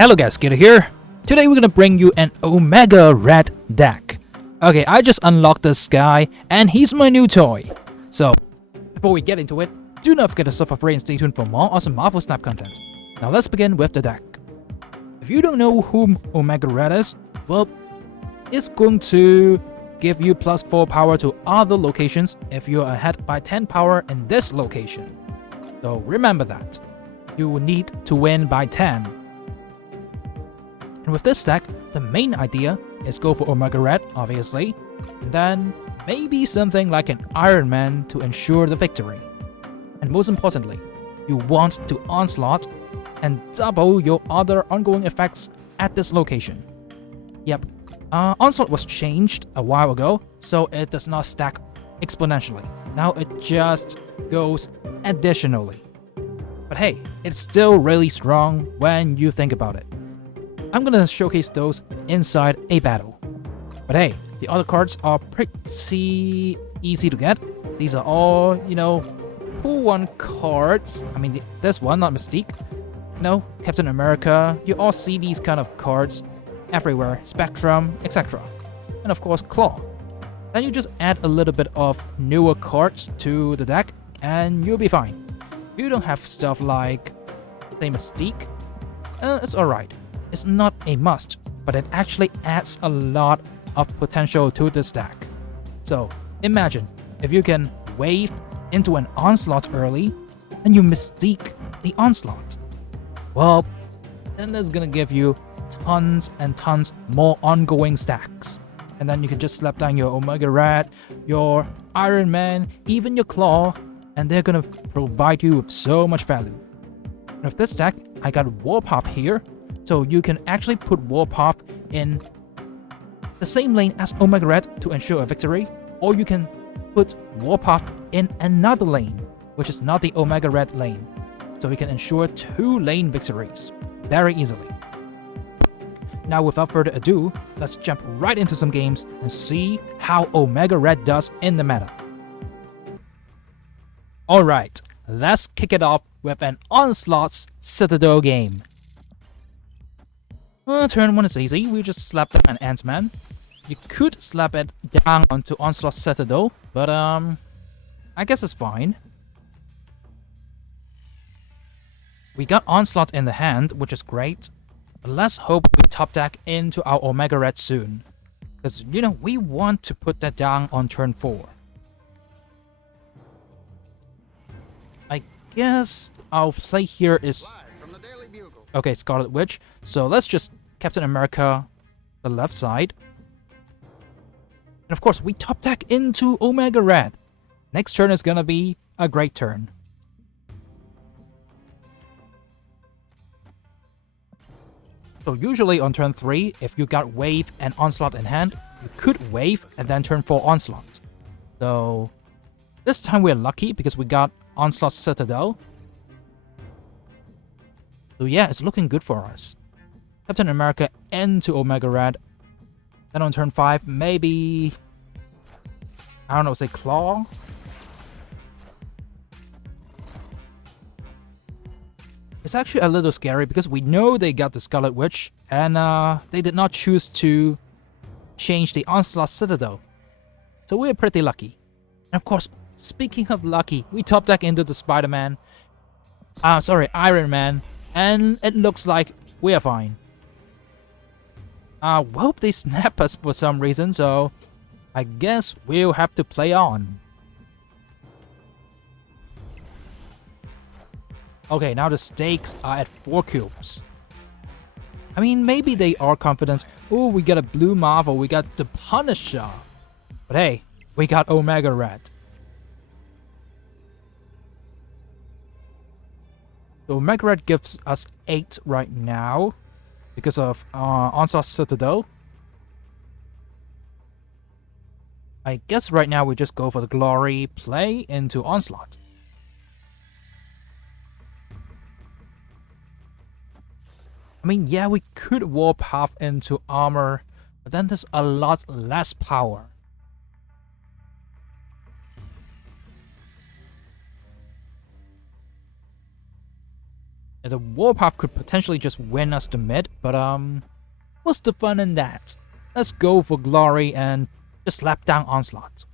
Hello guys, Skater here. Today we're gonna bring you an Omega Red deck. Okay, I just unlocked this guy and he's my new toy. So, before we get into it, do not forget to subscribe and stay tuned for more awesome Marvel Snap content. Now let's begin with the deck. If you don't know who Omega Red is, well, it's going to give you +4 power to other locations if you are ahead by 10 power in this location. So remember that. You will need to win by 10. And with this deck, the main idea is go for Omega Red, obviously, and then maybe something like an Iron Man to ensure the victory. And most importantly, you want to Onslaught and double your other ongoing effects at this location. Yep, Onslaught was changed a while ago, so it does not stack exponentially. Now it just goes additionally. But hey, it's still really strong when you think about it. I'm gonna showcase those inside a battle. But hey, the other cards are pretty easy to get. These are all, pool 1 cards. I mean, this one, not Mystique. No, Captain America. You all see these kind of cards everywhere. Spectrum, etc. And of course, Claw. Then you just add a little bit of newer cards to the deck and you'll be fine. If you don't have stuff like, say, Mystique, it's alright. It's not a must, but it actually adds a lot of potential to this deck. So imagine if you can wave into an Onslaught early and you Mystique the Onslaught. Well, then that's gonna give you tons and tons more ongoing stacks. And then you can just slap down your Omega Red, your Iron Man, even your Claw, and they're gonna provide you with so much value. And with this deck, I got Warpop here, so you can actually put Warpop in the same lane as Omega Red to ensure a victory, or you can put Warpop in another lane, which is not the Omega Red lane, so you can ensure 2 lane victories very easily. Now without further ado, let's jump right into some games and see how Omega Red does in the meta. Alright, let's kick it off with an Onslaught's Citadel game. Turn 1 is easy, we just slap down an Ant-Man. You could slap it down onto Onslaught Citadel, but I guess it's fine. We got Onslaught in the hand, which is great. But let's hope we top deck into our Omega Red soon. Because, we want to put that down on turn 4. I guess our play here is... Okay, Scarlet Witch. So let's just Captain America the left side. And of course, we top deck into Omega Red. Next turn is gonna be a great turn. So usually on turn 3, if you got Wave and Onslaught in hand, you could Wave and then turn 4 Onslaught. So this time we're lucky because we got Onslaught Citadel. So yeah, it's looking good for us. Captain America into Omega Red. Then on turn 5, maybe... I don't know, say Claw? It's actually a little scary because we know they got the Scarlet Witch and they did not choose to change the Onslaught Citadel. So we're pretty lucky. And of course, speaking of lucky, we top deck into the Spider-Man. Iron Man. And it looks like we are fine. Well, they snap us for some reason, so I guess we'll have to play on. Okay, now the stakes are at 4 cubes. I mean, maybe they are confident. Oh, we got a blue Marvel, we got the Punisher. But hey, we got Omega Red. So Omega Red gives us 8 right now because of Onslaught Citadel. I guess right now we just go for the glory play into Onslaught. I mean, yeah, we could warp half into armor, but then there's a lot less power. The Warpath could potentially just win us the mid, but what's the fun in that? Let's go for glory and just slap down Onslaught.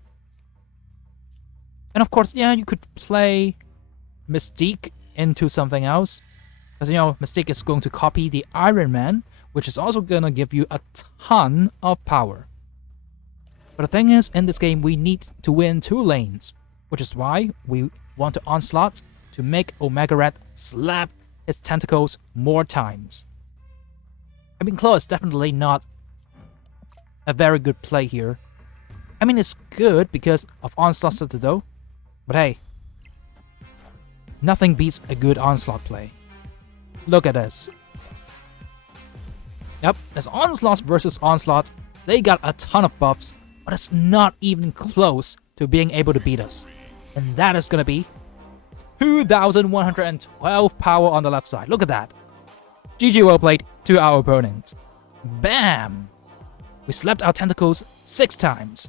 And of course, yeah, you could play Mystique into something else. Because, you know, Mystique is going to copy the Iron Man, which is also gonna give you a ton of power. But the thing is, in this game, we need to win 2 lanes, which is why we want to Onslaught to make Omega Red slap his tentacles more times. I mean, Claw is definitely not a very good play here. I mean, it's good because of Onslaught Citadel, but hey, nothing beats a good Onslaught play. Look at this. Yep, it's Onslaught versus Onslaught. They got a ton of buffs, but it's not even close to being able to beat us. And that is gonna be 2,112 power on the left side. Look at that. GG well played to our opponent. Bam! We slapped our tentacles 6 times.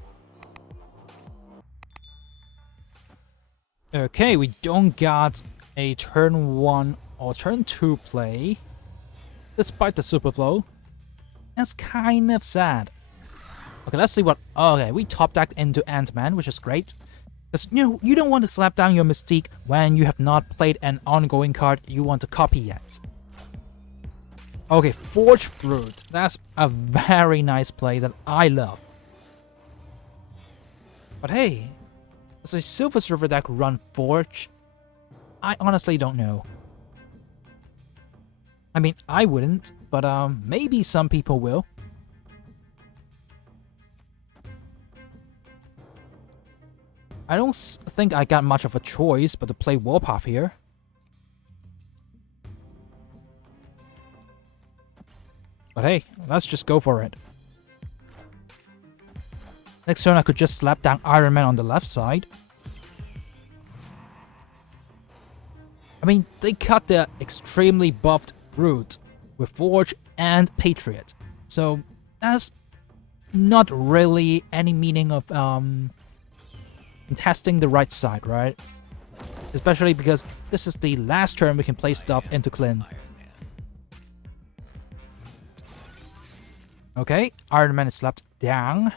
Okay, we don't got a turn 1 or turn 2 play, despite the super flow. That's kind of sad. Okay, let's see what... Okay, we top decked into Ant-Man, which is great. Because, you know, you don't want to slap down your Mystique when you have not played an ongoing card you want to copy yet. Okay, Forge Fruit. That's a very nice play that I love. But hey, does a Silver Surfer deck run Forge? I honestly don't know. I mean, I wouldn't, but maybe some people will. I don't think I got much of a choice but to play Warpath here. But hey, let's just go for it. Next turn I could just slap down Iron Man on the left side. I mean, they cut the extremely buffed Brute with Forge and Patriot. So that's not really any meaning of testing the right side, right? Especially because this is the last turn we can play stuff into Clint. Okay, Iron Man is slapped down.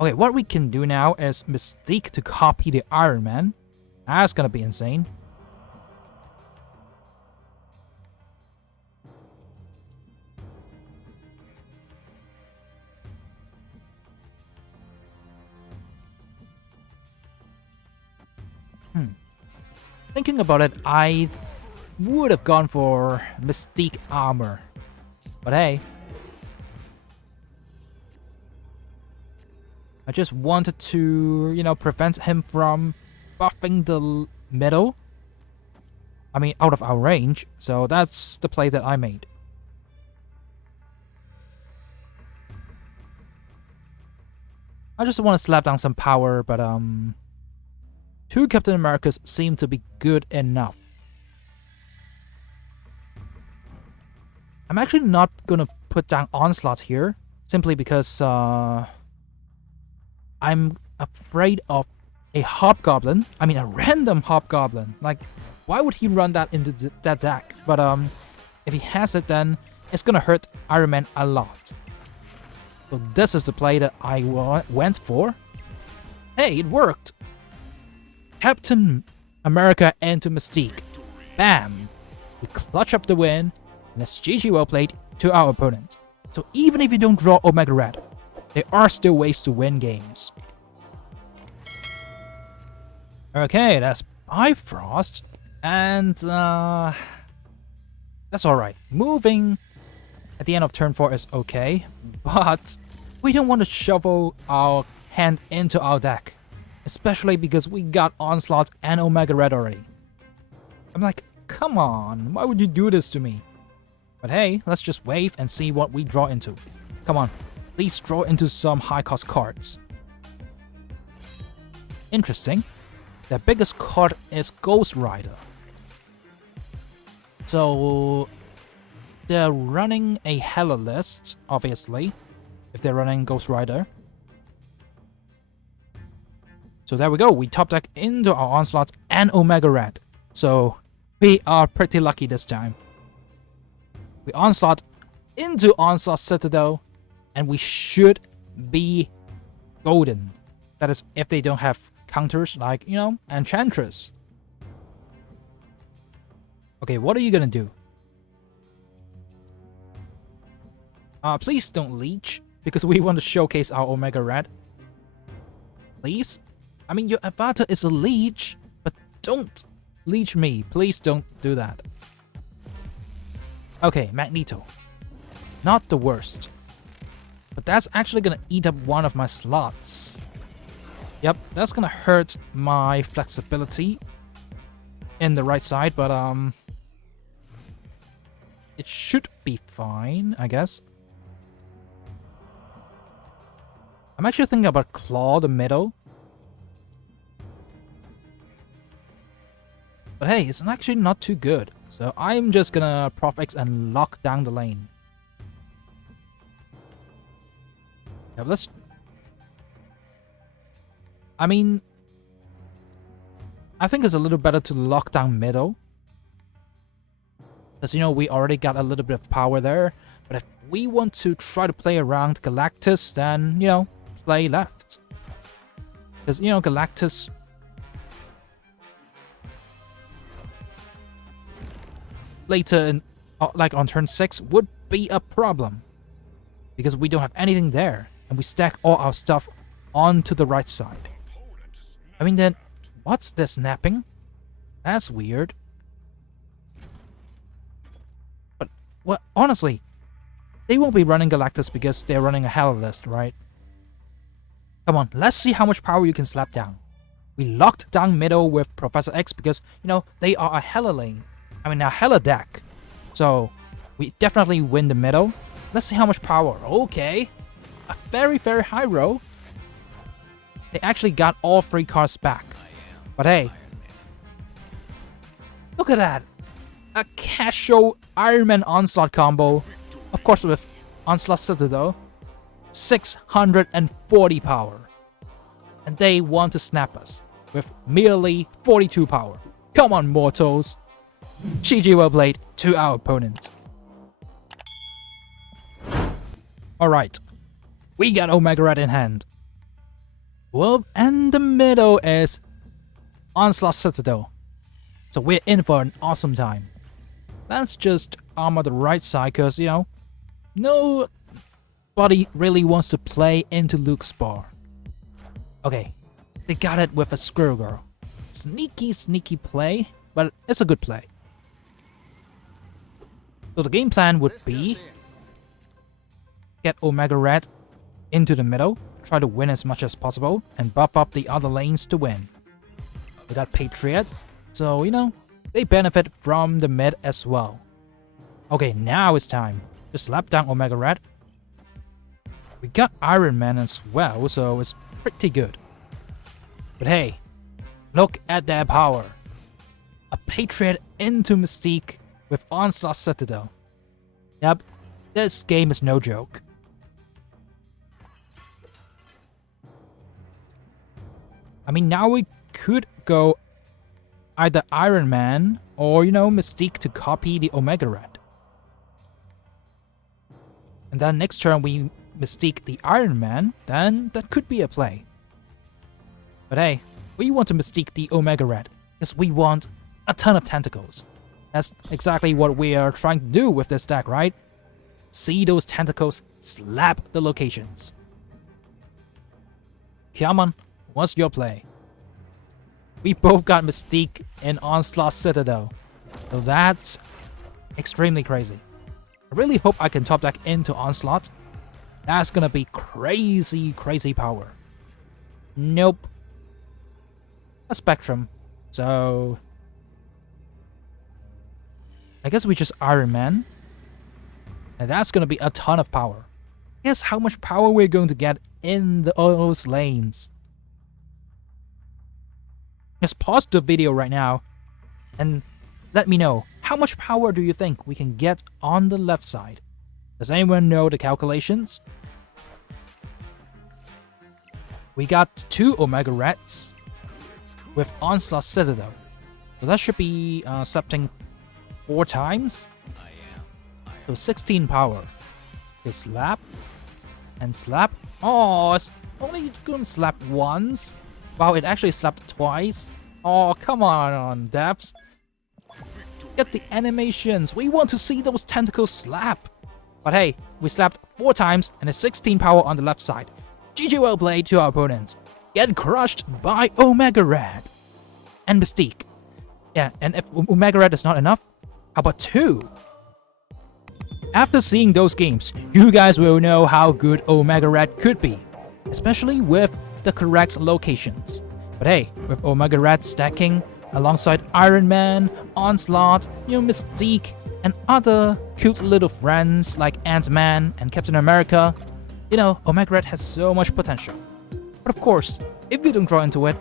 Okay, what we can do now is Mystique to copy the Iron Man. That's gonna be insane. Thinking about it, I would have gone for Mystique armor. But hey, I just wanted to, you know, prevent him from buffing the middle. I mean, out of our range. So that's the play that I made. I just want to slap down some power, but 2 Captain Americas seem to be good enough. I'm actually not gonna put down Onslaught here, simply because I'm afraid of a Hobgoblin. I mean, a random Hobgoblin. Like, why would he run that into that deck? But if he has it, then it's gonna hurt Iron Man a lot. So this is the play that I went for. Hey, it worked! Captain America into Mystique. Bam! We clutch up the win, and that's GG well played to our opponent. So even if you don't draw Omega Red, there are still ways to win games. Okay, that's Bifrost, and that's alright. Moving at the end of turn 4 is okay, but we don't want to shovel our hand into our deck. Especially because we got Onslaught and Omega Red already. I'm like, come on, why would you do this to me? But hey, let's just wave and see what we draw into. Come on, please draw into some high-cost cards. Interesting. The biggest card is Ghost Rider. So they're running a Hella list, obviously, if they're running Ghost Rider. So there we go, we top deck into our Onslaught and Omega Red. So We are pretty lucky this time. We Onslaught into Onslaught Citadel, and we should be golden. That is, if they don't have counters like, Enchantress. Okay, what are you gonna do? Please don't leech, because we want to showcase our Omega Red. Please? I mean, your avatar is a leech, but don't leech me. Please don't do that. Okay, Magneto. Not the worst. But that's actually gonna eat up one of my slots. Yep, that's gonna hurt my flexibility in the right side, but it should be fine, I guess. I'm actually thinking about Claw the middle. But hey, it's actually not too good. So I'm just gonna Prof X and lock down the lane. Yeah, let's... I mean... I think it's a little better to lock down middle. Because, we already got a little bit of power there. But if we want to try to play around Galactus, then, play left. Because, Galactus... later in, like on turn 6, would be a problem. Because we don't have anything there. And we stack all our stuff onto the right side. I mean, then, what's this snapping? That's weird. But, well, honestly, they won't be running Galactus because they're running a Hell list, right? Come on, let's see how much power you can slap down. We locked down middle with Professor X because, they are a Hella lane. I mean, a Hella deck. So, we definitely win the middle. Let's see how much power. Okay. A very, very high roll. They actually got all 3 cards back. But hey. Look at that. A casual Iron Man Onslaught combo. Of course with Onslaught Citadel. 640 power. And they want to snap us with merely 42 power. Come on, mortals. GG well played to our opponent. Alright. We got Omega Red in hand. Well, and the middle is Onslaught Citadel. So we're in for an awesome time. Let's just armor the right side because, nobody really wants to play into Luke's bar. Okay, they got it with a Squirrel Girl. Sneaky, sneaky play, but it's a good play. So the game plan would be get Omega Red into the middle, try to win as much as possible, and buff up the other lanes to win. We got Patriot, so they benefit from the mid as well. Okay, now it's time to slap down Omega Red. We got Iron Man as well, so it's pretty good. But hey, look at that power. A Patriot into Mystique with Onslaught Citadel. Yep, this game is no joke. I mean, now we could go either Iron Man or, Mystique to copy the Omega Red. And then next turn we Mystique the Iron Man, then that could be a play. But hey, we want to Mystique the Omega Red because we want a ton of tentacles. That's exactly what we are trying to do with this deck, right? See those tentacles, slap the locations. Come on, what's your play? We both got Mystique in Onslaught Citadel, so that's extremely crazy. I really hope I can top deck into Onslaught. That's gonna be crazy, crazy power. Nope. A Spectrum, so... I guess we just Iron Man. And that's gonna be a ton of power. Guess how much power we're going to get in those lanes. Just pause the video right now and let me know, how much power do you think we can get on the left side? Does anyone know the calculations? We got 2 Omega Reds with Onslaught Citadel. So that should be slapping 4 times. So 16 power. Okay, slap. And slap. Oh, it's only gonna slap once. Wow, it actually slapped twice. Oh, come on, devs. Get the animations. We want to see those tentacles slap. But hey, we slapped 4 times and a 16 power on the left side. GG well played to our opponents. Get crushed by Omega Red and Mystique. Yeah, and if Omega Red is not enough, how about 2? After seeing those games, you guys will know how good Omega Red could be, especially with the correct locations. But hey, with Omega Red stacking alongside Iron Man, Onslaught, Mystique, and other cute little friends like Ant-Man and Captain America, Omega Red has so much potential. But of course, if you don't draw into it,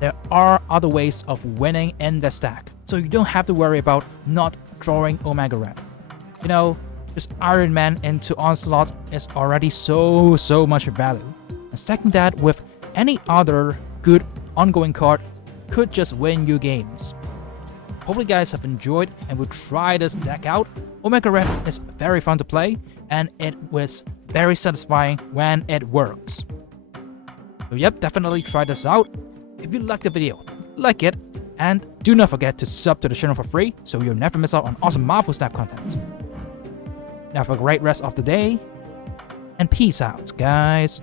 there are other ways of winning in the stack, so you don't have to worry about not drawing Omega Red. Just Iron Man into Onslaught is already so much value, and stacking that with any other good ongoing card could just win you games. Hopefully you guys have enjoyed and will try this deck out. Omega Red is very fun to play, and it was very satisfying when it works. So yep, definitely try this out. If you liked the video, like it, and do not forget to sub to the channel for free so you'll never miss out on awesome Marvel Snap content. Now have a great rest of the day, and peace out, guys.